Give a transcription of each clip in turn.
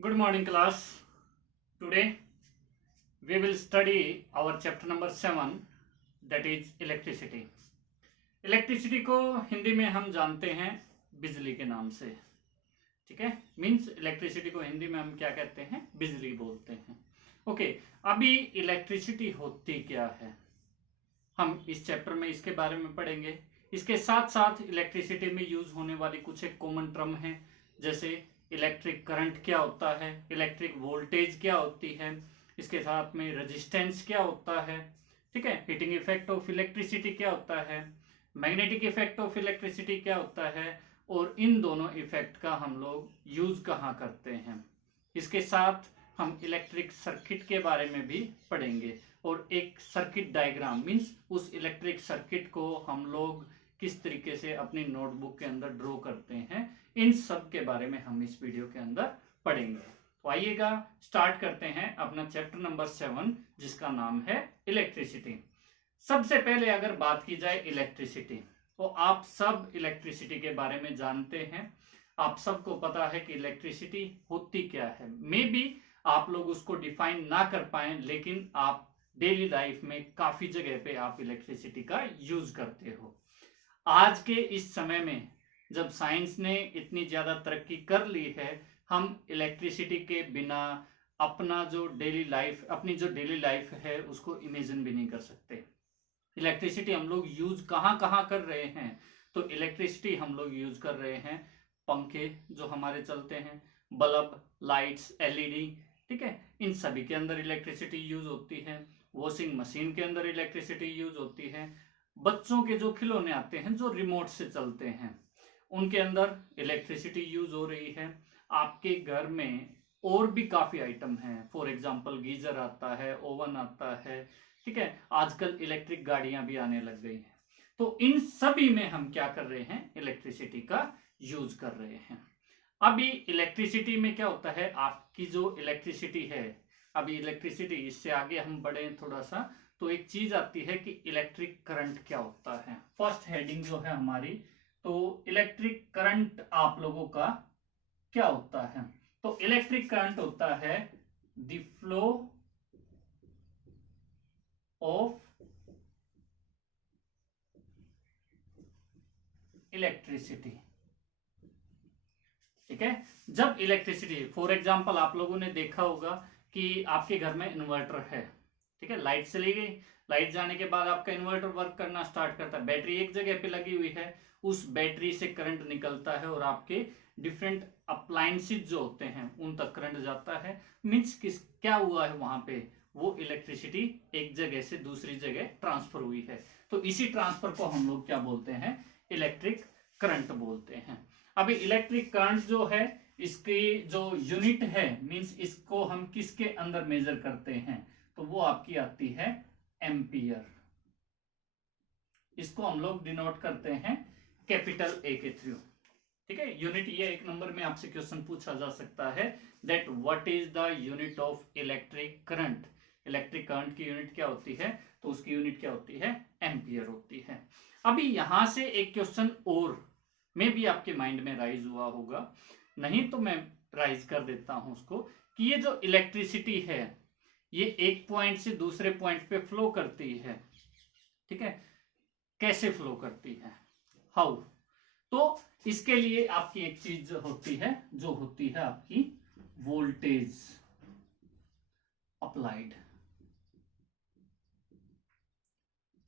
Good morning, class. Today we will study our chapter number 7, that is electricity. Electricity को हिंदी में हम जानते हैं बिजली के नाम से, ठीक है। मीन्स इलेक्ट्रिसिटी को हिंदी में हम क्या कहते हैं, बिजली बोलते हैं। ओके, अभी इलेक्ट्रिसिटी होती क्या है, हम इस चैप्टर में इसके बारे में पढ़ेंगे। इसके साथ साथ इलेक्ट्रिसिटी में यूज होने वाली कुछ एक कॉमन टर्म है, जैसे इलेक्ट्रिक करंट क्या होता है, इलेक्ट्रिक वोल्टेज क्या होती है, इसके साथ में रेजिस्टेंस क्या होता है, ठीक है। हीटिंग इफेक्ट ऑफ इलेक्ट्रिसिटी क्या होता है, मैग्नेटिक इफेक्ट ऑफ इलेक्ट्रिसिटी क्या होता है, और इन दोनों इफेक्ट का हम लोग यूज कहाँ करते हैं। इसके साथ हम इलेक्ट्रिक सर्किट के बारे में भी पढ़ेंगे, और एक सर्किट डायग्राम मीन्स उस इलेक्ट्रिक सर्किट को हम लोग किस तरीके से अपनी नोटबुक के अंदर ड्रॉ करते हैं, इन सब के बारे में हम इस वीडियो के अंदर पढ़ेंगे। तो आइएगा स्टार्ट करते हैं अपना चैप्टर नंबर 7, जिसका नाम है इलेक्ट्रिसिटी। सबसे पहले अगर बात की जाए इलेक्ट्रिसिटी, तो आप सब इलेक्ट्रिसिटी के बारे में जानते हैं। आप सबको पता है कि इलेक्ट्रिसिटी होती क्या है। मे बी आप लोग उसको डिफाइन ना कर पाए, लेकिन आप डेली लाइफ में काफी जगह पे आप इलेक्ट्रिसिटी का यूज करते हो। आज के इस समय में जब साइंस ने इतनी ज्यादा तरक्की कर ली है, हम इलेक्ट्रिसिटी के बिना अपनी जो डेली लाइफ है उसको इमेजिन भी नहीं कर सकते। इलेक्ट्रिसिटी हम लोग यूज कहाँ कहाँ कर रहे हैं, तो इलेक्ट्रिसिटी हम लोग यूज कर रहे हैं पंखे जो हमारे चलते हैं, बल्ब, लाइट्स, एलईडी, ठीक है, इन सभी के अंदर इलेक्ट्रिसिटी यूज होती है। वॉशिंग मशीन के अंदर इलेक्ट्रिसिटी यूज होती है। बच्चों के जो खिलौने आते हैं जो रिमोट से चलते हैं, उनके अंदर इलेक्ट्रिसिटी यूज हो रही है। आपके घर में और भी काफी आइटम हैं, फॉर एग्जांपल गीजर आता है, ओवन आता है, ठीक है। आजकल इलेक्ट्रिक गाड़ियां भी आने लग गई हैं। तो इन सभी में हम क्या कर रहे हैं, इलेक्ट्रिसिटी का यूज कर रहे हैं। अभी इलेक्ट्रिसिटी में क्या होता है, आपकी जो इलेक्ट्रिसिटी है, अभी इलेक्ट्रिसिटी इससे आगे हम बढ़े थोड़ा सा, तो एक चीज आती है कि इलेक्ट्रिक करंट क्या होता है। फर्स्ट हेडिंग जो है हमारी, तो इलेक्ट्रिक करंट आप लोगों का क्या होता है। तो इलेक्ट्रिक करंट होता है द फ्लो ऑफ इलेक्ट्रिसिटी, ठीक है। जब इलेक्ट्रिसिटी, फॉर एग्जांपल आप लोगों ने देखा होगा कि आपके घर में इन्वर्टर है, ठीक है, लाइट चली गई, लाइट जाने के बाद आपका इन्वर्टर वर्क करना स्टार्ट करता है, बैटरी एक जगह पे लगी हुई है, उस बैटरी से करंट निकलता है और आपके डिफरेंट अप्लायंसेस जो होते हैं उन तक करंट जाता है। मीन्स क्या हुआ है वहां पे, वो इलेक्ट्रिसिटी एक जगह से दूसरी जगह ट्रांसफर हुई है। तो इसी ट्रांसफर को हम लोग क्या बोलते हैं, इलेक्ट्रिक करंट बोलते हैं। अभी इलेक्ट्रिक करंट जो है, इसकी जो यूनिट है, मीन्स इसको हम किसके अंदर मेजर करते हैं, तो वो आपकी आती है एम्पियर। इसको हम लोग डिनोट करते हैं कैपिटल ए के थ्रू, ठीक है। यूनिट ये एक नंबर में आपसे क्वेश्चन पूछा जा सकता है, that what is the unit of electric current. Electric current की यूनिट क्या होती है, तो उसकी यूनिट क्या होती है, एम्पियर होती है। अभी यहां से एक क्वेश्चन और में भी आपके माइंड में राइज हुआ होगा, नहीं तो मैं राइज कर देता हूं उसको, कि ये जो इलेक्ट्रिसिटी है ये एक पॉइंट से दूसरे पॉइंट पे फ्लो करती है, ठीक है। कैसे फ्लो करती है, हाउ। तो इसके लिए आपकी एक चीज होती है, जो होती है आपकी वोल्टेज अप्लाइड।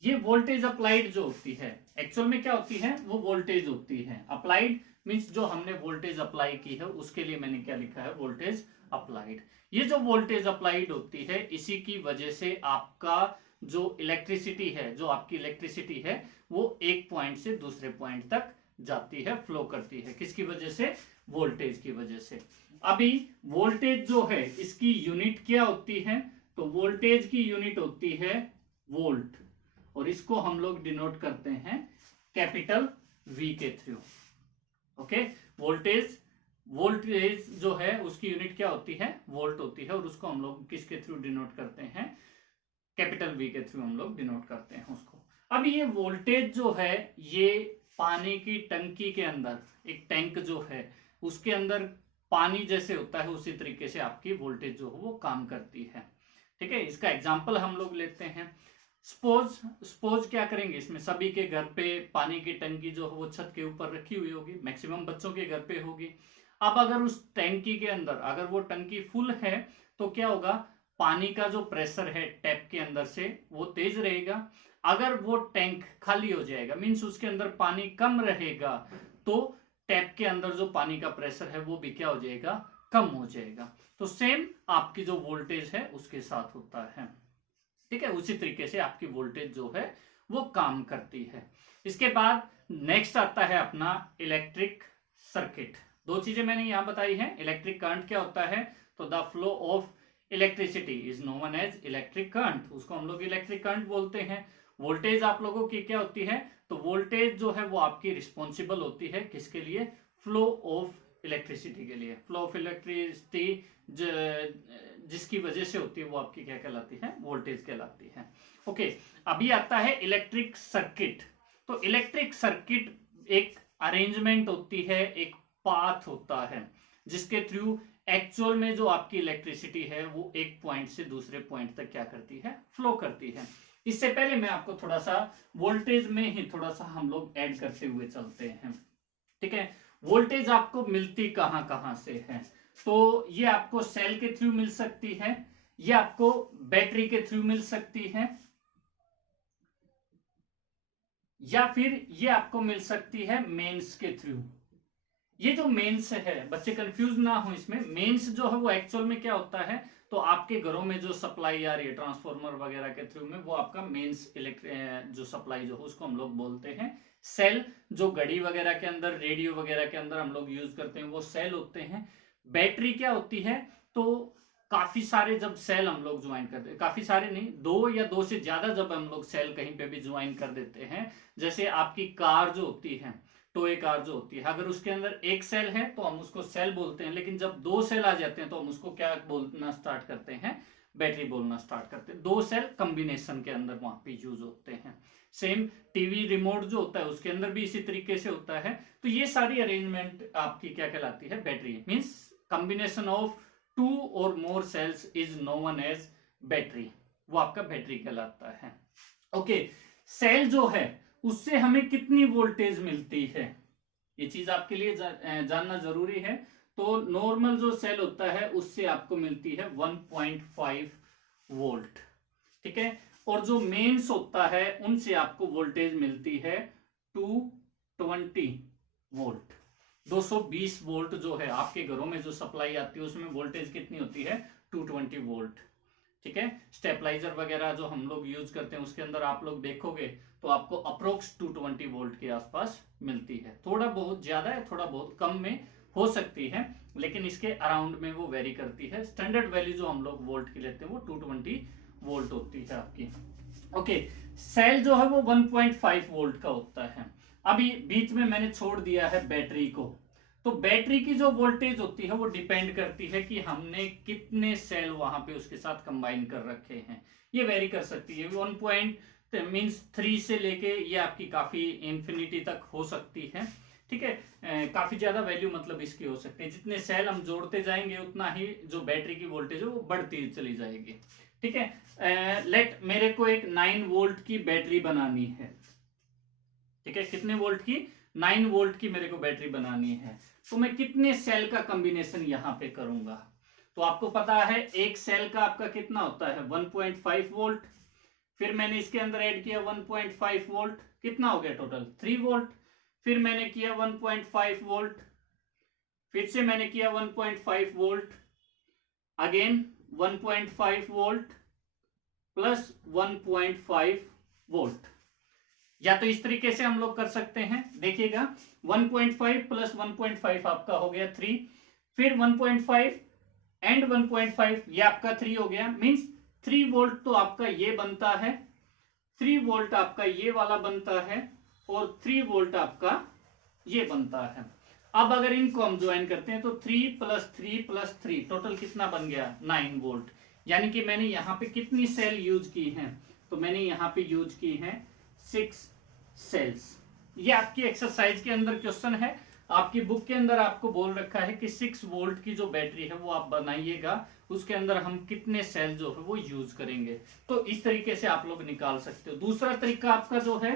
ये वोल्टेज अप्लाइड जो होती है, एक्चुअल में क्या होती है, वो वोल्टेज होती है। अप्लाइड मींस जो हमने वोल्टेज अप्लाई की है, उसके लिए मैंने क्या लिखा है, वोल्टेज अप्लाइड। ये जो वोल्टेज अप्लाइड होती है, इसी की वजह से आपका जो इलेक्ट्रिसिटी है, जो आपकी इलेक्ट्रिसिटी है, वो एक पॉइंट से दूसरे पॉइंट तक जाती है, फ्लो करती है। किसकी वजह से, वोल्टेज की वजह से। अभी वोल्टेज जो है, इसकी यूनिट क्या होती है, तो वोल्टेज की यूनिट होती है वोल्ट, और इसको हम लोग डिनोट करते हैं कैपिटल वी के थ्रू, ओके। वोल्टेज जो है उसकी यूनिट क्या होती है, वोल्ट होती है, और उसको हम लोग किसके थ्रू डिनोट करते हैं, कैपिटल वी के थ्रू हम लोग डिनोट करते हैं उसको। अब ये वोल्टेज जो है, ये पानी की टंकी के अंदर, एक टैंक जो है उसके अंदर पानी जैसे होता है उसी तरीके से आपकी वोल्टेज जो है वो काम करती है। ठीक है, इसका एग्जाम्पल हम लोग लेते हैं। सपोज क्या करेंगे, इसमें सभी के घर पे पानी की टंकी जो है वो छत के ऊपर रखी हुई होगी, मैक्सिमम बच्चों के घर पे होगी। अब अगर उस टंकी के अंदर अगर वो टंकी फुल है तो क्या होगा, पानी का जो प्रेशर है टैप के अंदर से वो तेज रहेगा। अगर वो टैंक खाली हो जाएगा, मीन्स उसके अंदर पानी कम रहेगा, तो टैप के अंदर जो पानी का प्रेशर है वो भी क्या हो जाएगा, कम हो जाएगा। तो सेम आपकी जो वोल्टेज है उसके साथ होता है। ठीक है, उसी तरीके से आपकी वोल्टेज जो है वो काम करती है। इसके बाद नेक्स्ट आता है अपना इलेक्ट्रिक सर्किट। दो चीजें मैंने यहां बताई हैं। इलेक्ट्रिक करंट क्या होता है, तो the flow of electricity is known as electric current, उसको हम लोग इलेक्ट्रिक करंट बोलते हैं। वोल्टेज आप लोगों की क्या होती है, तो वोल्टेज जो है वो आपकी रिस्पॉन्सिबल होती है किसके लिए, फ्लो ऑफ इलेक्ट्रिसिटी के लिए। फ्लो ऑफ इलेक्ट्रिसिटी जिसकी वजह से होती है वो आपकी क्या कहलाती है, वोल्टेज कहलाती है। ओके, अभी आता है इलेक्ट्रिक सर्किट। तो इलेक्ट्रिक सर्किट एक अरेंजमेंट होती है, एक पाथ होता है जिसके थ्रू एक्चुअल में जो आपकी इलेक्ट्रिसिटी है वो एक पॉइंट से दूसरे पॉइंट तक क्या करती है, फ्लो करती है। इससे पहले मैं आपको थोड़ा सा वोल्टेज में ही थोड़ा सा हम लोग ऐड करते हुए चलते हैं। ठीक है, वोल्टेज आपको मिलती कहां कहां से है, तो ये आपको सेल के थ्रू मिल सकती है, ये आपको बैटरी के थ्रू मिल सकती है, या फिर ये आपको मिल सकती है मेंस के थ्रू। ये जो मेंस है, बच्चे कंफ्यूज ना हो इसमें, मेंस जो है वो एक्चुअल में क्या होता है, तो आपके घरों में जो सप्लाई आ रही है ट्रांसफॉर्मर वगैरह के थ्रू में, वो आपका मेंस जो सप्लाई जो है उसको हम लोग बोलते हैं सेल। जो घड़ी वगैरह के अंदर, रेडियो वगैरह के अंदर हम लोग यूज करते हैं वो सेल होते हैं। बैटरी क्या होती है, तो काफी सारे जब सेल हम लोग ज्वाइन करते हैं, काफी सारे नहीं, दो या दो से ज्यादा जब हम लोग सेल कहीं पे भी ज्वाइन कर देते हैं, जैसे आपकी कार जो होती है, टोए कार जो होती है, अगर उसके अंदर एक सेल है तो हम उसको सेल बोलते हैं, लेकिन जब दो सेल आ जाते हैं तो हम उसको क्या बोलना स्टार्ट करते हैं, बैटरी बोलना स्टार्ट करते हैं। दो सेल कॉम्बिनेशन के अंदर वहां पे यूज होते हैं। सेम टीवी रिमोट जो होता है उसके अंदर भी इसी तरीके से होता है। तो ये सारी अरेंजमेंट आपकी क्या कहलाती है, battery. Means combination of 2 or more cells is known as battery, वो आपका बैटरी कहलाता है। ओके, सेल जो है उससे हमें कितनी वोल्टेज मिलती है, ये चीज आपके लिए जानना जरूरी है। तो नॉर्मल जो सेल होता है उससे आपको मिलती है 1.5 वोल्ट। ठीक है, और जो मेंस होता है उनसे आपको वोल्टेज मिलती है 220 वोल्ट। 220 वोल्ट जो है आपके घरों में जो सप्लाई आती है उसमें वोल्टेज कितनी होती है, 220 वोल्ट। ठीक है, स्टेबलाइजर वगैरह जो हम लोग यूज करते हैं उसके अंदर आप लोग देखोगे तो आपको अप्रोक्स 220 वोल्ट के आसपास मिलती है। थोड़ा बहुत ज्यादा है, थोड़ा बहुत कम में हो सकती है, लेकिन इसके अराउंड में वो वेरी करती है। स्टैंडर्ड वैल्यू जो हम लोग वोल्ट की लेते हैं वो 220 वोल्ट होती है आपकी। ओके, सेल जो है वो 1.5 वोल्ट का होता है। अभी बीच में मैंने छोड़ दिया है बैटरी को, तो बैटरी की जो वोल्टेज होती है वो डिपेंड करती है कि हमने कितने सेल वहां पे उसके साथ कंबाइन कर रखे हैं। ये वेरी कर सकती है, 1.3 से लेके ये आपकी काफी इंफिनिटी तक हो सकती है। ठीक है, काफी ज्यादा वैल्यू मतलब इसकी हो सकती है। जितने सेल हम जोड़ते जाएंगे उतना ही जो बैटरी की वोल्टेज है वो बढ़ती चली जाएगी। ठीक है, लेट मेरे को एक 9 वोल्ट की बैटरी बनानी है। ठीक है, कितने वोल्ट की, 9 वोल्ट की मेरे को बैटरी बनानी है, तो मैं कितने सेल का कॉम्बिनेशन यहां पे करूंगा। तो आपको पता है एक सेल का आपका कितना होता है 1.5 वोल्ट, फिर मैंने इसके अंदर ऐड किया 1.5 वोल्ट, कितना हो गया टोटल 3 वोल्ट, फिर मैंने किया 1.5 वोल्ट, फिर से मैंने किया 1.5 volt, again 1.5 volt plus 1.5 volt. या तो इस तरीके से हम लोग कर सकते हैं, देखिएगा 1.5 प्लस 1.5 आपका हो गया 3, फिर 1.5 एंड 1.5 ये आपका 3 हो गया। मींस 3 वोल्ट तो आपका ये बनता है, 3 वोल्ट आपका ये वाला बनता है, और 3 वोल्ट आपका ये बनता है। अब अगर इनको हम ज्वाइन करते हैं तो 3 प्लस 3 प्लस 3 टोटल कितना बन गया 9 वोल्ट। यानी कि मैंने यहाँ पे कितनी सेल यूज की हैं, तो मैंने यहाँ पे यूज की हैं 6 सेल्स। ये आपकी एक्सरसाइज के अंदर क्वेश्चन है, आपकी बुक के अंदर आपको बोल रखा है कि 6 वोल्ट की जो बैटरी है वो आप बनाइएगा, उसके अंदर हम कितने सेल जो है वो यूज करेंगे। तो इस तरीके से आप लोग निकाल सकते हो। दूसरा तरीका आपका जो है,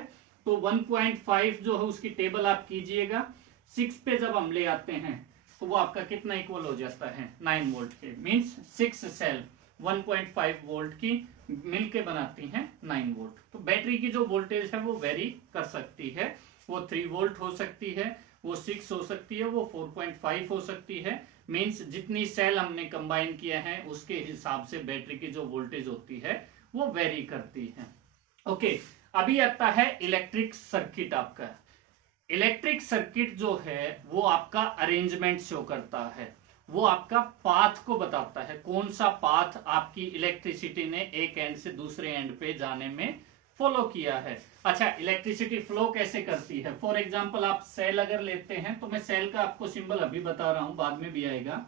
तो 1.5 जो है उसकी टेबल आप कीजिएगा, 6 पे जब हम ले आते हैं तो वो आपका कितना इक्वल हो जाता है 9 वोल्ट के, मीन्स 6 सेल 1.5 वोल्ट की मिलके बनाती हैं 9 वोल्ट। तो बैटरी की जो वोल्टेज है वो वेरी कर सकती है, वो 3 वोल्ट हो सकती है, वो 6 हो सकती है, वो 4.5 हो सकती है। मीन्स जितनी सेल हमने कंबाइन किया है उसके हिसाब से बैटरी की जो वोल्टेज होती है वो वेरी करती है। ओके, अभी आता है इलेक्ट्रिक सर्किट। आपका इलेक्ट्रिक सर्किट जो है वो आपका अरेंजमेंट शो करता है, वो आपका पाथ को बताता है, कौन सा पाथ आपकी इलेक्ट्रिसिटी ने एक एंड से दूसरे एंड पे जाने में फॉलो किया है। अच्छा, इलेक्ट्रिसिटी फ्लो कैसे करती है? फॉर एग्जांपल आप सेल अगर लेते हैं, तो मैं सेल का आपको सिंबल अभी बता रहा हूं, बाद में भी आएगा।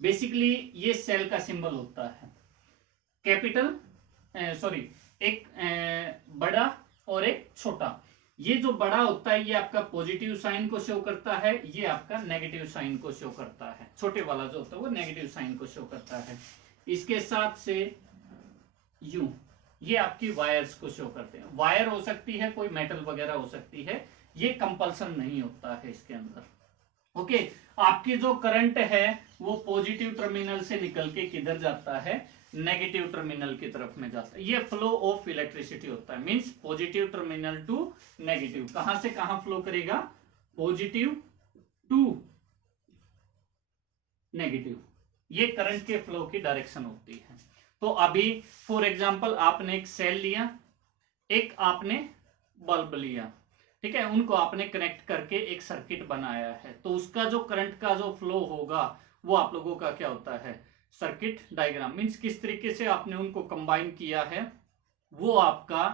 बेसिकली ये सेल का सिंबल होता है कैपिटल, सॉरी, एक बड़ा और एक छोटा। ये जो बड़ा होता है ये आपका पॉजिटिव साइन को शो करता है, ये आपका नेगेटिव साइन को शो करता है। छोटे वाला जो होता है वो नेगेटिव साइन को शो करता है। इसके साथ से यू, ये आपकी वायर्स को शो करते हैं। वायर हो सकती है, कोई मेटल वगैरह हो सकती है, ये कंपल्सन नहीं होता है इसके अंदर। ओके, आपकी जो करंट है वो पॉजिटिव टर्मिनल से निकल के किधर जाता है? नेगेटिव टर्मिनल की तरफ में जाता है। ये फ्लो ऑफ इलेक्ट्रिसिटी होता है, means positive terminal to negative. कहां से कहां फ्लो करेगा? Positive to negative. ये करंट के फ्लो की डायरेक्शन होती है। तो अभी फॉर एग्जांपल आपने एक सेल लिया, एक आपने बल्ब लिया, ठीक है, उनको आपने कनेक्ट करके एक सर्किट बनाया है, तो उसका जो करंट का जो फ्लो होगा वो आप लोगों का क्या होता है? Circuit diagram. मींस किस तरीके से आपने उनको कंबाइन किया है वो आपका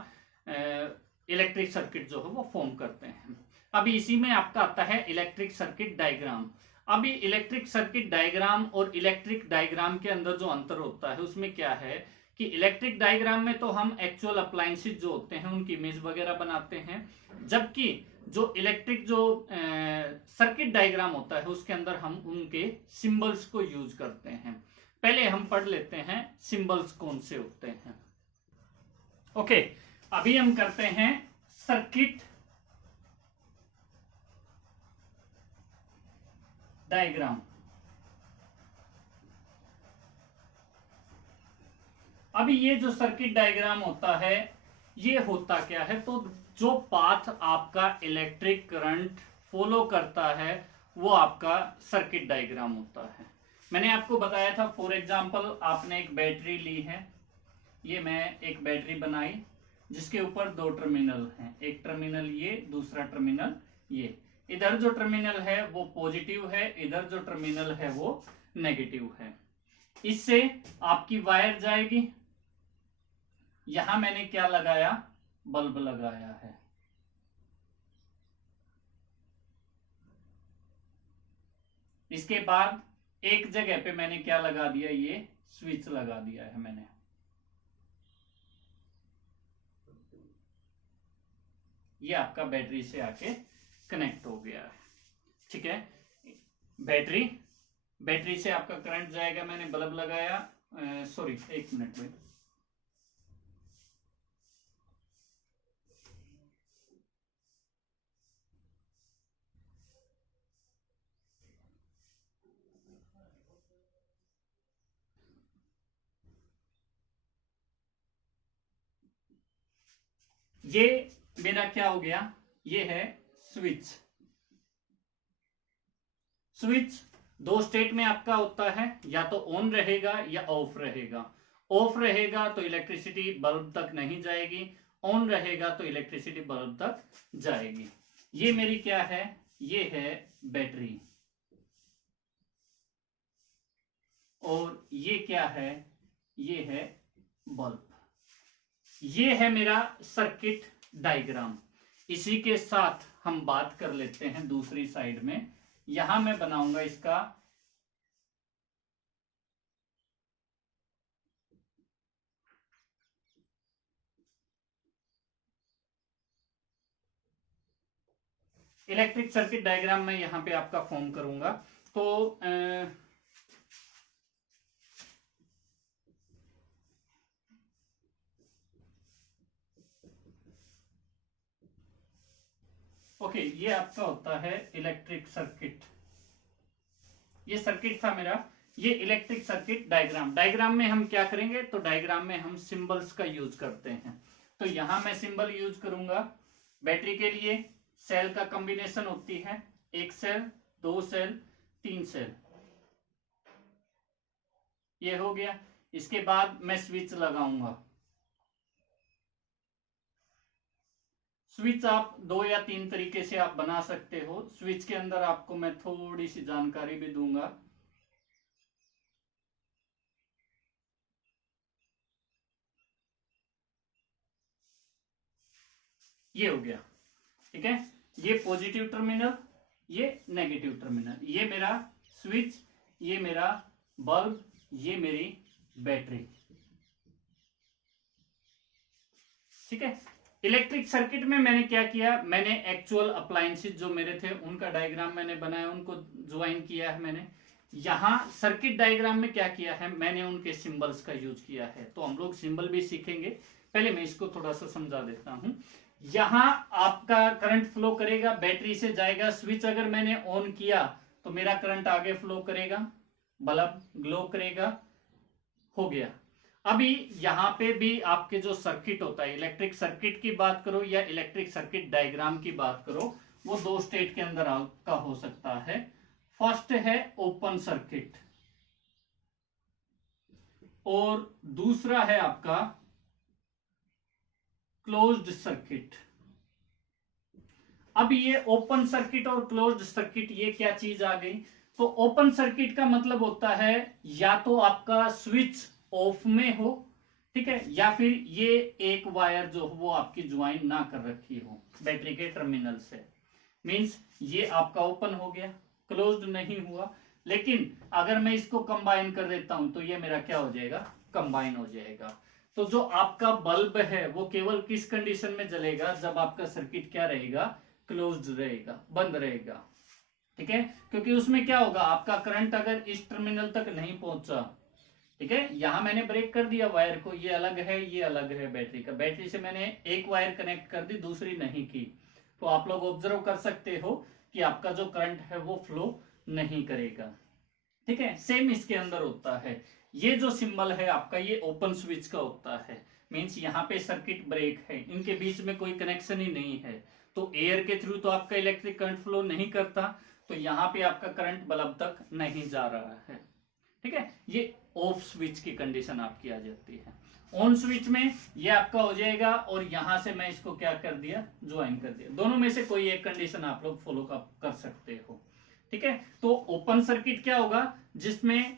इलेक्ट्रिक सर्किट जो है वो फॉर्म करते हैं। अभी इसी में आपका आता है इलेक्ट्रिक सर्किट डायग्राम। अभी इलेक्ट्रिक सर्किट डायग्राम और इलेक्ट्रिक डायग्राम के अंदर जो अंतर होता है उसमें क्या है कि इलेक्ट्रिक डायग्राम में तो हम एक्चुअल अप्लायंसेस जो होते हैं उनकी इमेज वगैरह बनाते हैं, जबकि जो इलेक्ट्रिक जो सर्किट डायग्राम होता है उसके अंदर हम उनके सिंबल्स को यूज करते हैं। पहले हम पढ़ लेते हैं सिंबल्स कौन से होते हैं। ओके, अभी हम करते हैं सर्किट डायग्राम। अभी ये जो सर्किट डायग्राम होता है ये होता क्या है? तो जो पाथ आपका इलेक्ट्रिक करंट फॉलो करता है वो आपका सर्किट डायग्राम होता है। मैंने आपको बताया था, फॉर एग्जांपल आपने एक बैटरी ली है, ये मैं एक बैटरी बनाई जिसके ऊपर 2 टर्मिनल हैं, एक टर्मिनल ये, दूसरा टर्मिनल ये। इधर जो टर्मिनल है वो पॉजिटिव है, इधर जो टर्मिनल है वो नेगेटिव है। इससे आपकी वायर जाएगी, यहां मैंने क्या लगाया? बल्ब लगाया है। इसके बाद एक जगह पे मैंने क्या लगा दिया? ये स्विच लगा दिया है मैंने। ये आपका बैटरी से आके कनेक्ट हो गया है, ठीक है। बैटरी से आपका करंट जाएगा, मैंने बल्ब लगाया, सॉरी एक मिनट में, ये मेरा क्या हो गया? ये है स्विच। स्विच 2 स्टेट में आपका होता है, या तो ऑन रहेगा या ऑफ रहेगा। ऑफ रहेगा तो इलेक्ट्रिसिटी बल्ब तक नहीं जाएगी, ऑन रहेगा तो इलेक्ट्रिसिटी बल्ब तक जाएगी। ये मेरी क्या है? ये है बैटरी। और ये क्या है? ये है बल्ब। ये है मेरा सर्किट डायग्राम। इसी के साथ हम बात कर लेते हैं दूसरी साइड में। यहां मैं बनाऊंगा इसका इलेक्ट्रिक सर्किट डायग्राम मैं यहाँ पे आपका फॉर्म करूंगा। तो ओके, ये आपका होता है इलेक्ट्रिक सर्किट। ये सर्किट था मेरा, ये इलेक्ट्रिक सर्किट डायग्राम। डायग्राम में हम क्या करेंगे, तो डायग्राम में हम सिंबल्स का यूज करते हैं। तो यहां मैं सिंबल यूज करूंगा। बैटरी के लिए सेल का कॉम्बिनेशन होती है, एक सेल, दो सेल, तीन सेल, ये हो गया। इसके बाद मैं स्विच लगाऊंगा। स्विच आप दो या तीन तरीके से आप बना सकते हो। स्विच के अंदर आपको मैं थोड़ी सी जानकारी भी दूंगा। ये हो गया, ठीक है। ये पॉजिटिव टर्मिनल, ये नेगेटिव टर्मिनल, ये मेरा स्विच, ये मेरा बल्ब, ये मेरी बैटरी, ठीक है। इलेक्ट्रिक सर्किट में मैंने क्या किया, मैंने एक्चुअल अप्लायंसेस जो मेरे थे उनका डायग्राम मैंने बनाया, उनको ज्वाइन किया है मैंने। यहां सर्किट डायग्राम में क्या किया है, मैंने उनके सिंबल्स का यूज किया है। तो हम लोग सिंबल भी सीखेंगे। पहले मैं इसको थोड़ा सा समझा देता हूं। यहां आपका करंट फ्लो करेगा, बैटरी से जाएगा। स्विच अगर मैंने ऑन किया तो मेरा करंट आगे फ्लो करेगा, बल्ब ग्लो करेगा, हो गया। अभी यहां पे भी आपके जो सर्किट होता है, इलेक्ट्रिक सर्किट की बात करो या इलेक्ट्रिक सर्किट डायग्राम की बात करो, वो दो स्टेट के अंदर का हो सकता है। फर्स्ट है ओपन सर्किट और दूसरा है आपका क्लोज्ड सर्किट। अब ये ओपन सर्किट और क्लोज्ड सर्किट, ये क्या चीज आ गई, तो ओपन सर्किट का मतलब होता है या तो आपका स्विच ऑफ में हो, ठीक है, या फिर ये एक वायर जो वो आपकी ज्वाइन ना कर रखी हो बैटरी के टर्मिनल से, मींस ये आपका ओपन हो गया, क्लोज्ड नहीं हुआ। लेकिन अगर मैं इसको कंबाइन कर देता हूं तो ये मेरा क्या हो जाएगा, कंबाइन हो जाएगा। तो जो आपका बल्ब है वो केवल किस कंडीशन में जलेगा, जब आपका सर्किट क्या रहेगा, क्लोज्ड रहेगा, बंद रहेगा, ठीक है। क्योंकि उसमें क्या होगा, आपका करंट अगर इस टर्मिनल तक नहीं पहुंचा, ठीक है, यहां मैंने ब्रेक कर दिया वायर को, ये अलग है, ये अलग है बैटरी का, बैटरी से मैंने एक वायर कनेक्ट कर दी, दूसरी नहीं की, तो आप लोग ऑब्जर्व कर सकते हो कि आपका जो करंट है वो फ्लो नहीं करेगा, ठीक है। सेम इसके अंदर होता है। ये जो सिंबल है आपका, ये ओपन स्विच का होता है, मींस यहाँ पे सर्किट ब्रेक है, इनके बीच में कोई कनेक्शन ही नहीं है, तो एयर के थ्रू तो आपका इलेक्ट्रिक करंट फ्लो नहीं करता, तो यहाँ पे आपका करंट बल्ब तक नहीं जा रहा है, ठीक है। ये ऑफ स्विच की कंडीशन आपकी आ जाती है। ऑन स्विच में ये आपका हो जाएगा, और यहां से मैं इसको क्या कर दिया, ज्वाइन कर दिया। दोनों में से कोई एक कंडीशन आप लोग फॉलो कर सकते हो, ठीक है। तो ओपन सर्किट क्या होगा, जिसमें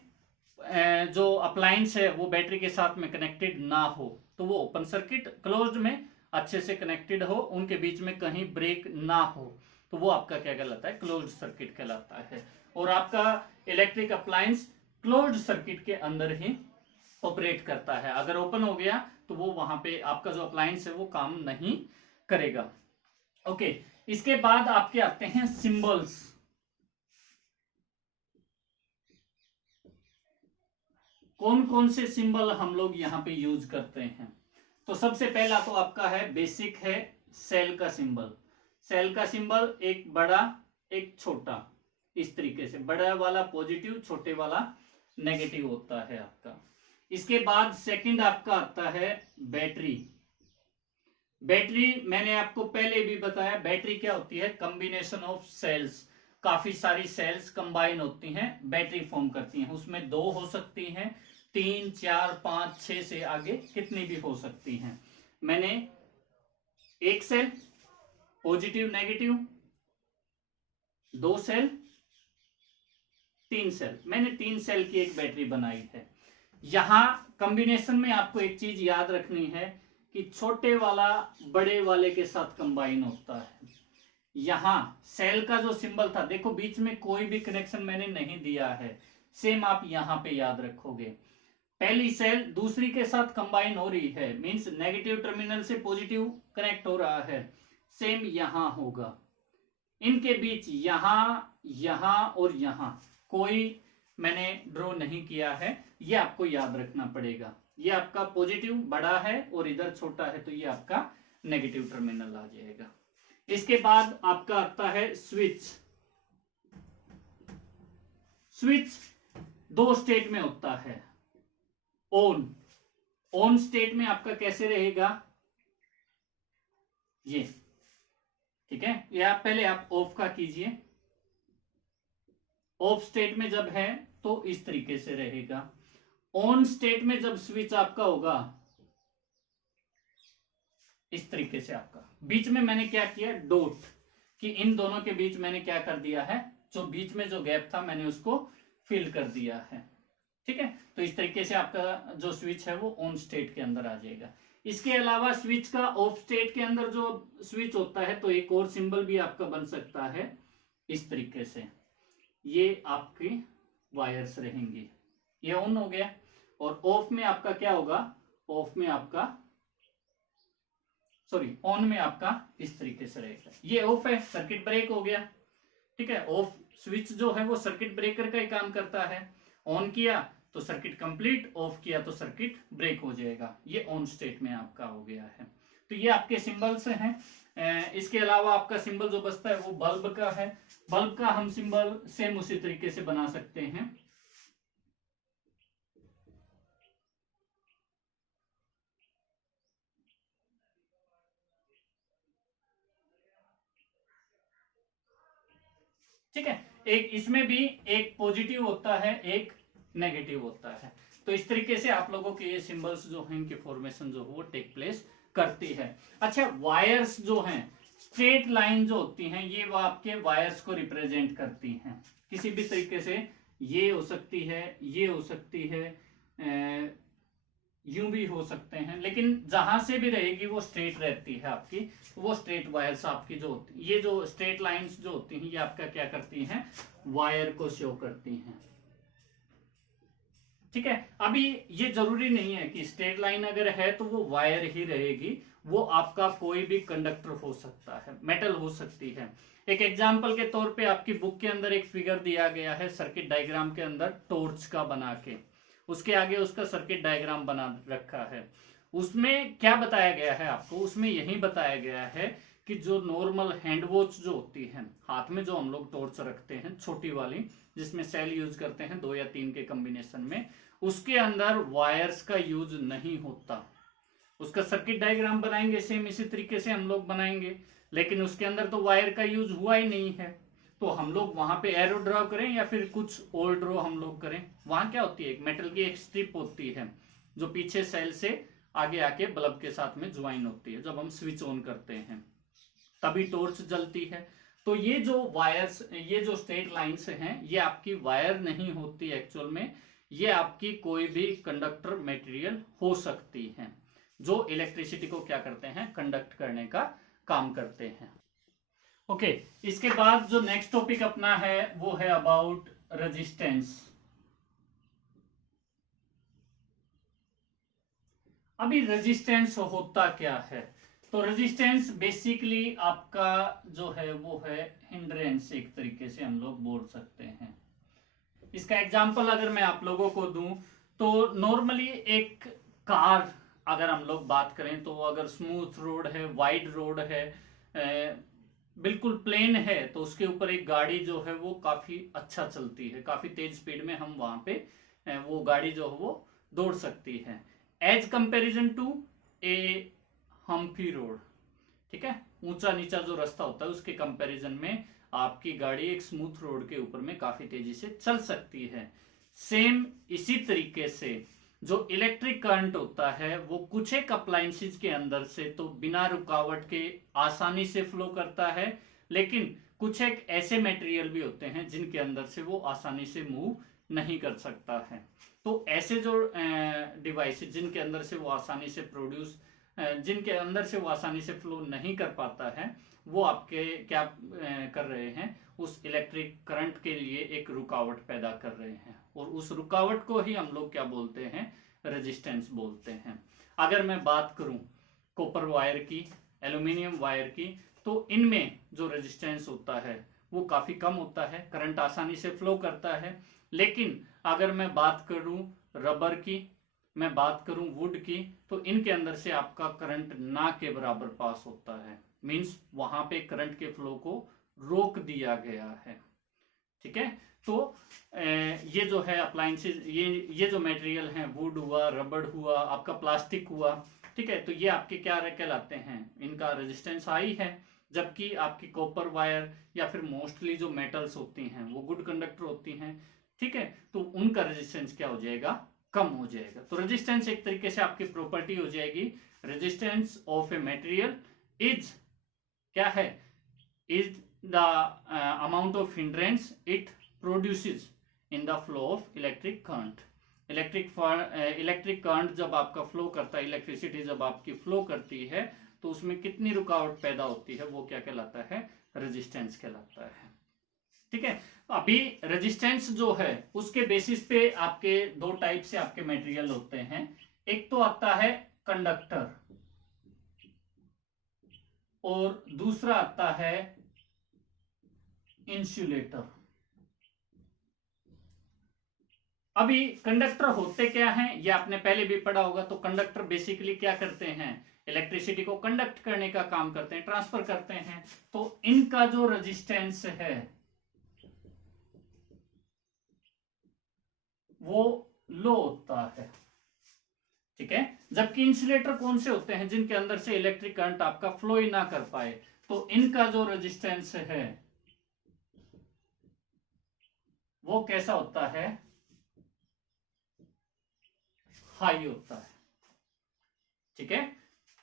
जो अप्लायंस है वो बैटरी के साथ में कनेक्टेड ना हो, तो वो ओपन सर्किट। क्लोज्ड में अच्छे से कनेक्टेड हो, उनके बीच में कहीं ब्रेक ना हो, तो वो आपका क्या कहलाता है, क्लोज्ड सर्किट कहलाता है। और आपका इलेक्ट्रिक अप्लायंस क्लोज्ड सर्किट के अंदर ही ऑपरेट करता है। अगर ओपन हो गया तो वो वहां पे आपका जो अप्लायंस है वो काम नहीं करेगा। ओके, इसके बाद आपके आते हैं सिंबल्स। कौन कौन से सिंबल हम लोग यहाँ पे यूज करते हैं, तो सबसे पहला तो आपका है, बेसिक है, सेल का सिंबल। सेल का सिंबल एक बड़ा एक छोटा, इस तरीके से, बड़ा वाला पॉजिटिव, छोटे वाला नेगेटिव होता है आपका। इसके बाद सेकंड आपका आता है बैटरी। बैटरी मैंने आपको पहले भी बताया, बैटरी क्या होती है, कॉम्बिनेशन ऑफ सेल्स, काफी सारी सेल्स कंबाइन होती हैं, बैटरी फॉर्म करती हैं। उसमें दो हो सकती हैं, तीन, चार, पांच, छह से आगे कितनी भी हो सकती हैं। मैंने एक सेल, पॉजिटिव नेगेटिव, दो सेल, तीन सेल, मैंने तीन सेल की एक बैटरी बनाई है। यहां कॉम्बिनेशन में आपको एक चीज याद रखनी है कि छोटे वाला बड़े वाले के साथ कंबाइन होता है। यहां सेल का जो सिंबल था, देखो बीच में कोई भी कनेक्शन मैंने नहीं दिया है, सेम आप यहां पे याद रखोगे। पहली सेल दूसरी के साथ कंबाइन हो रही है, मींस नेगेटिव टर्मिनल से पॉजिटिव कनेक्ट हो रहा है, सेम यहां होगा, इनके बीच यहाँ, यहाँ और यहाँ कोई मैंने ड्रॉ नहीं किया है, ये आपको याद रखना पड़ेगा। ये आपका पॉजिटिव बड़ा है और इधर छोटा है, तो ये आपका नेगेटिव टर्मिनल आ जाएगा। इसके बाद आपका आता है स्विच। स्विच दो स्टेट में होता है। ऑन स्टेट में आपका कैसे रहेगा, ये, ठीक है। या पहले आप ऑफ का कीजिए। ऑफ स्टेट में जब है तो इस तरीके से रहेगा। ऑन स्टेट में जब स्विच आपका होगा इस तरीके से आपका, बीच में मैंने क्या किया, डॉट, कि इन दोनों के बीच मैंने क्या कर दिया है, जो बीच में जो गैप था मैंने उसको फिल कर दिया है, ठीक है। तो इस तरीके से आपका जो स्विच है वो ऑन स्टेट के अंदर आ जाएगा। इसके अलावा स्विच का ऑफ स्टेट के अंदर जो स्विच होता है तो एक और सिंबल भी आपका बन सकता है इस तरीके से। ये आपकी वायर्स रहेंगी, ये ऑन हो गया। और ऑफ में आपका क्या होगा, ऑफ में आपका, सॉरी, ऑन में आपका इस तरीके से रहेगा। ये ऑफ है, सर्किट ब्रेक हो गया, ठीक है। ऑफ स्विच जो है वो सर्किट ब्रेकर का ही काम करता है। ऑन किया तो सर्किट कंप्लीट, ऑफ किया तो सर्किट ब्रेक हो जाएगा। ये ऑन स्टेट में आपका हो गया है। तो ये आपके सिंबल्स हैं। इसके अलावा आपका सिंबल जो बचता है वो बल्ब का है। बल्ब का हम सिंबल सेम उसी तरीके से बना सकते हैं। ठीक है, एक इसमें भी एक पॉजिटिव होता है, एक नेगेटिव होता है। तो इस तरीके से आप लोगों के ये सिंबल्स जो हैं इनकी फॉर्मेशन जो वो टेक प्लेस करती है। अच्छा, वायर्स जो हैं, स्ट्रेट लाइन जो होती हैं, ये वो आपके वायर्स को रिप्रेजेंट करती हैं किसी भी तरीके से। ये हो सकती है, ये हो सकती है, यूं भी हो सकते हैं, लेकिन जहां से भी रहेगी वो स्ट्रेट रहती है आपकी। वो स्ट्रेट वायर्स आपकी जो होती, ये जो स्ट्रेट लाइंस जो होती हैं ये आपका क्या करती हैं, वायर को शो करती हैं, ठीक है। अभी ये जरूरी नहीं है कि स्ट्रेट लाइन अगर है तो वो वायर ही रहेगी, वो आपका कोई भी कंडक्टर हो सकता है, मेटल हो सकती है। एक एग्जाम्पल के तौर पे आपकी बुक के अंदर एक फिगर दिया गया है सर्किट डायग्राम के अंदर, टॉर्च का बना के, उसके आगे उसका सर्किट डायग्राम बना रखा है। उसमें क्या बताया गया है आपको, उसमें यही बताया गया है कि जो नॉर्मल हैंड वॉच जो होती है, हाथ में जो हम लोग टॉर्च रखते हैं छोटी वाली, जिसमें सेल यूज करते हैं 2 या 3 के कॉम्बिनेशन में, उसके अंदर वायर्स का यूज नहीं होता। उसका सर्किट डायग्राम बनाएंगे सेम इसी तरीके से हम लोग बनाएंगे, लेकिन उसके अंदर तो वायर का यूज हुआ ही नहीं है। तो हम लोग वहां पे एरो ड्रॉ करें या फिर कुछ और ड्रॉ हम लोग करें, वहां क्या होती है, एक मेटल की एक स्ट्रिप होती है जो पीछे सेल से आगे आके बल्ब के साथ में ज्वाइन होती है। जब हम स्विच ऑन करते हैं तभी टॉर्च जलती है। तो ये जो वायर्स, ये जो स्ट्रेट लाइंस हैं, ये आपकी वायर नहीं होती एक्चुअल में, ये आपकी कोई भी कंडक्टर मटेरियल हो सकती है जो इलेक्ट्रिसिटी को क्या करते हैं, कंडक्ट करने का काम करते हैं। ओके, इसके बाद जो नेक्स्ट टॉपिक अपना है वो है अबाउट रेजिस्टेंस। अभी रेजिस्टेंस होता क्या है, तो रेजिस्टेंस बेसिकली आपका जो है वो है हिंड्रेंस, एक तरीके से हम लोग बोल सकते हैं। इसका एग्जांपल अगर मैं आप लोगों को दूं तो नॉर्मली एक कार अगर हम लोग बात करें तो अगर स्मूथ रोड है, वाइड रोड है, बिल्कुल प्लेन है, तो उसके ऊपर एक गाड़ी जो है वो काफी अच्छा चलती है, काफी तेज स्पीड में हम वहां पे वो गाड़ी जो है वो दौड़ सकती है, as comparison to a humpy road, ठीक है। ऊंचा नीचा जो रास्ता होता है उसके कंपैरिजन में आपकी गाड़ी एक स्मूथ रोड के ऊपर में काफी तेजी से चल सकती है। सेम इसी तरीके से जो इलेक्ट्रिक करंट होता है वो कुछ एक अप्लायंसेस के अंदर से तो बिना रुकावट के आसानी से फ्लो करता है, लेकिन कुछ एक ऐसे मटेरियल भी होते हैं जिनके अंदर से वो आसानी से मूव नहीं कर सकता है। तो ऐसे जो डिवाइसेस जिनके अंदर से वो आसानी से जिनके अंदर से वो आसानी से फ्लो नहीं कर पाता है, वो आपके क्या कर रहे हैं, उस इलेक्ट्रिक करंट के लिए एक रुकावट पैदा कर रहे हैं, और उस रुकावट को ही हम लोग क्या बोलते हैं, रेजिस्टेंस बोलते हैं। अगर मैं बात करूं कॉपर वायर की, एल्यूमिनियम वायर की, तो इनमें जो रेजिस्टेंस होता है वो काफी कम होता है, करंट आसानी से फ्लो करता है। लेकिन अगर मैं बात करूं रबर की, मैं बात करूं वुड की, तो इनके अंदर से आपका करंट ना के बराबर पास होता है, मींस वहां पे करंट के फ्लो को रोक दिया गया है। ठीक है, तो ये जो है अप्लायंसेस, ये जो मटेरियल है, वुड हुआ, रबड़ हुआ, आपका प्लास्टिक हुआ, ठीक है, तो ये आपके क्या कहलाते हैं, इनका रेजिस्टेंस हाई है। जबकि आपकी कॉपर वायर या फिर मोस्टली जो मेटल्स होती हैं वो गुड कंडक्टर होती हैं, ठीक है, तो उनका रेजिस्टेंस क्या हो जाएगा, कम हो जाएगा। तो रेजिस्टेंस एक तरीके से आपकी प्रॉपर्टी हो जाएगी, resistance of a material is क्या है, is the amount of hindrance it produces in the flow of electric current. Electric current जब आपका फ्लो करता है, इलेक्ट्रिसिटी जब आपकी फ्लो करती है, तो उसमें कितनी रुकावट पैदा होती है, वो क्या कहलाता है, रेजिस्टेंस कहलाता है। ठीक है, अभी रेजिस्टेंस जो है उसके बेसिस पे आपके दो टाइप से आपके मटेरियल होते हैं। एक तो आता है कंडक्टर और दूसरा आता है इंसुलेटर। अभी कंडक्टर होते क्या हैं, ये आपने पहले भी पढ़ा होगा। तो कंडक्टर बेसिकली क्या करते हैं, इलेक्ट्रिसिटी को कंडक्ट करने का काम करते हैं, ट्रांसफर करते हैं। तो इनका जो रेजिस्टेंस है वो लो होता है। ठीक है, जबकि इंसुलेटर कौन से होते हैं, जिनके अंदर से इलेक्ट्रिक करंट आपका फ्लो ही ना कर पाए, तो इनका जो रेजिस्टेंस है वो कैसा होता है, हाई होता है। ठीक है,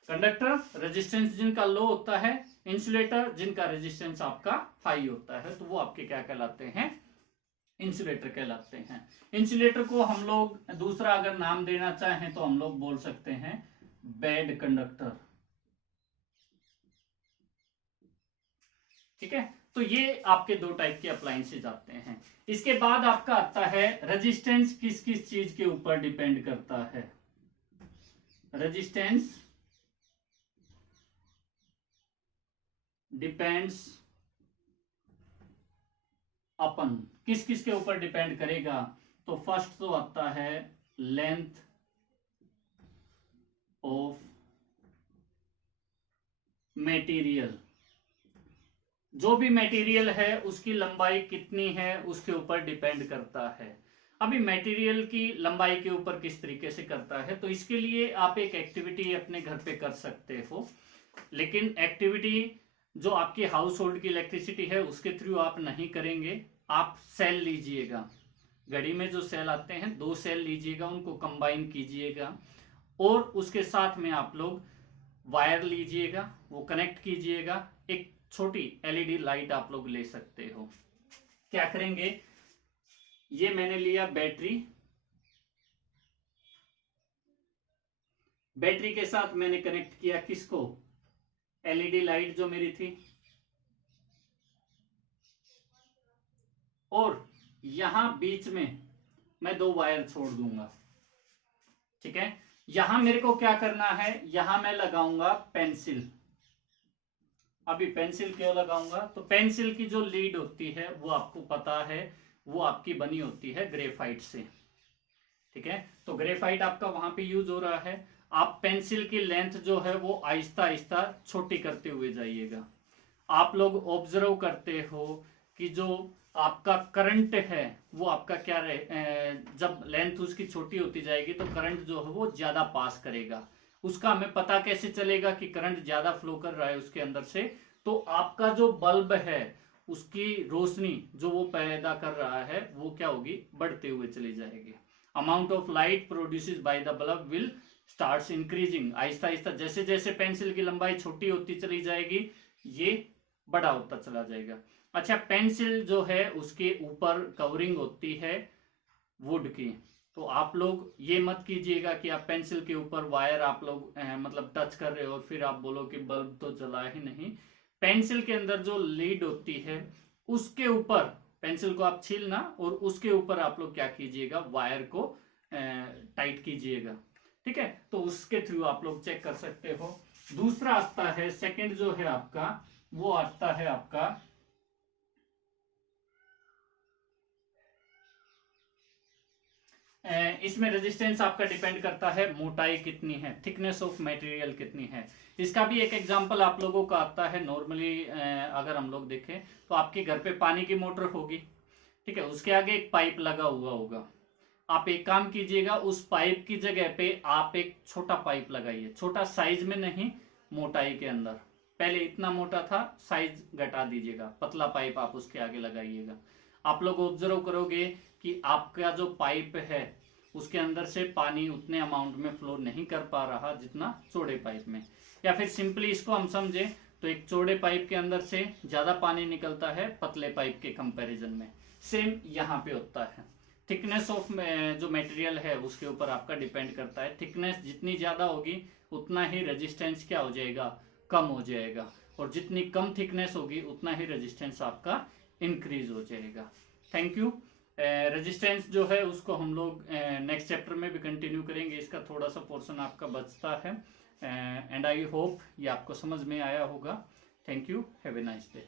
कंडक्टर रेजिस्टेंस जिनका लो होता है, इंसुलेटर जिनका रेजिस्टेंस आपका हाई होता है, तो वो आपके क्या कहलाते हैं, इंसुलेटर कहलाते हैं। इंसुलेटर को हम लोग दूसरा अगर नाम देना चाहें तो हम लोग बोल सकते हैं बैड कंडक्टर। ठीक है, तो ये आपके दो टाइप के अप्लायंसेज आते हैं। इसके बाद आपका आता है रेजिस्टेंस किस किस चीज के ऊपर डिपेंड करता है, रेजिस्टेंस डिपेंड्स अपन, किस किस के ऊपर डिपेंड करेगा। तो फर्स्ट तो आता है लेंथ ऑफ मटेरियल, जो भी मटेरियल है उसकी लंबाई कितनी है उसके ऊपर डिपेंड करता है। अभी मटेरियल की लंबाई के ऊपर किस तरीके से करता है, तो इसके लिए आप एक एक्टिविटी अपने घर पे कर सकते हो। लेकिन एक्टिविटी जो आपकी हाउस होल्ड की इलेक्ट्रिसिटी है उसके थ्रू आप नहीं करेंगे। आप सेल लीजिएगा, घड़ी में जो सेल आते हैं 2 सेल लीजिएगा, उनको कंबाइन कीजिएगा और उसके साथ में आप लोग वायर लीजिएगा, वो कनेक्ट कीजिएगा। एक छोटी एलईडी लाइट आप लोग ले सकते हो। क्या करेंगे, ये मैंने लिया बैटरी, बैटरी के साथ मैंने कनेक्ट किया किसको, एलईडी लाइट जो मेरी थी, और यहां बीच में मैं 2 वायर छोड़ दूंगा। ठीक है, यहां मेरे को क्या करना है, यहां मैं लगाऊंगा पेंसिल। अभी पेंसिल क्यों लगाऊंगा, तो पेंसिल की जो लीड होती है वो आपको पता है, वो आपकी बनी होती है ग्रेफाइट से। ठीक है, तो ग्रेफाइट आपका वहां पे यूज हो रहा है। आप पेंसिल की लेंथ जो है वो आहिस्ता आहिस्ता छोटी करते हुए जाइएगा। आप लोग ऑब्जर्व करते हो कि जो आपका करंट है वो आपका क्या रहे, जब लेंथ उसकी छोटी होती जाएगी तो करंट जो है वो ज्यादा पास करेगा। उसका हमें पता कैसे चलेगा कि करंट ज्यादा फ्लो कर रहा है उसके अंदर से, तो आपका जो बल्ब है उसकी रोशनी जो वो पैदा कर रहा है वो क्या होगी, बढ़ते हुए चली जाएगी। Amount of light produces by the bulb will starts increasing. Aahista Aahista जैसे जैसे पेंसिल की लंबाई छोटी होती चली जाएगी ये बड़ा होता चला जाएगा। अच्छा, पेंसिल जो है उसके ऊपर कवरिंग होती है वुड की, तो आप लोग ये मत कीजिएगा कि आप पेंसिल के ऊपर वायर आप लोग मतलब टच कर रहे हो और फिर आप बोलो कि बल्ब तो जला ही नहीं। पेंसिल के अंदर जो लीड होती है उसके ऊपर पेंसिल को आप छीलना और उसके ऊपर आप लोग क्या कीजिएगा, वायर को टाइट कीजिएगा। ठीक है, तो उसके थ्रू आप लोग चेक कर सकते हो। दूसरा आता है, सेकंड जो है आपका, वो आता है आपका इसमें रेजिस्टेंस आपका डिपेंड करता है मोटाई कितनी है, थिकनेस ऑफ मटेरियल कितनी है। इसका भी एक एग्जांपल आप लोगों का आता है। नॉर्मली अगर हम लोग देखें तो आपके घर पे पानी की मोटर होगी, ठीक है, उसके आगे एक पाइप लगा हुआ होगा। आप एक काम कीजिएगा, उस पाइप की जगह पे आप एक छोटा पाइप लगाइए, छोटा साइज में नहीं, मोटाई के अंदर। पहले इतना मोटा था, साइज घटा दीजिएगा, पतला पाइप आप उसके आगे लगाइएगा। आप लोग ऑब्जर्व करोगे कि आपका जो पाइप है उसके अंदर से पानी उतने अमाउंट में फ्लो नहीं कर पा रहा जितना चौड़े पाइप में। या फिर सिंपली इसको हम समझे तो एक चौड़े पाइप के अंदर से ज्यादा पानी निकलता है पतले पाइप के कंपैरिजन में। सेम यहाँ पे होता है। थिकनेस ऑफ जो मटेरियल है उसके ऊपर आपका डिपेंड करता है। थिकनेस जितनी ज्यादा होगी उतना ही रेजिस्टेंस क्या हो जाएगा, कम हो जाएगा, और जितनी कम थिकनेस होगी उतना ही रेजिस्टेंस आपका इंक्रीज हो जाएगा। Thank you. रेजिस्टेंस जो है उसको हम लोग नेक्स्ट चैप्टर में भी कंटिन्यू करेंगे। इसका थोड़ा सा पोर्शन आपका बचता है, एंड आई होप ये आपको समझ में आया होगा। Thank you, have a nice day.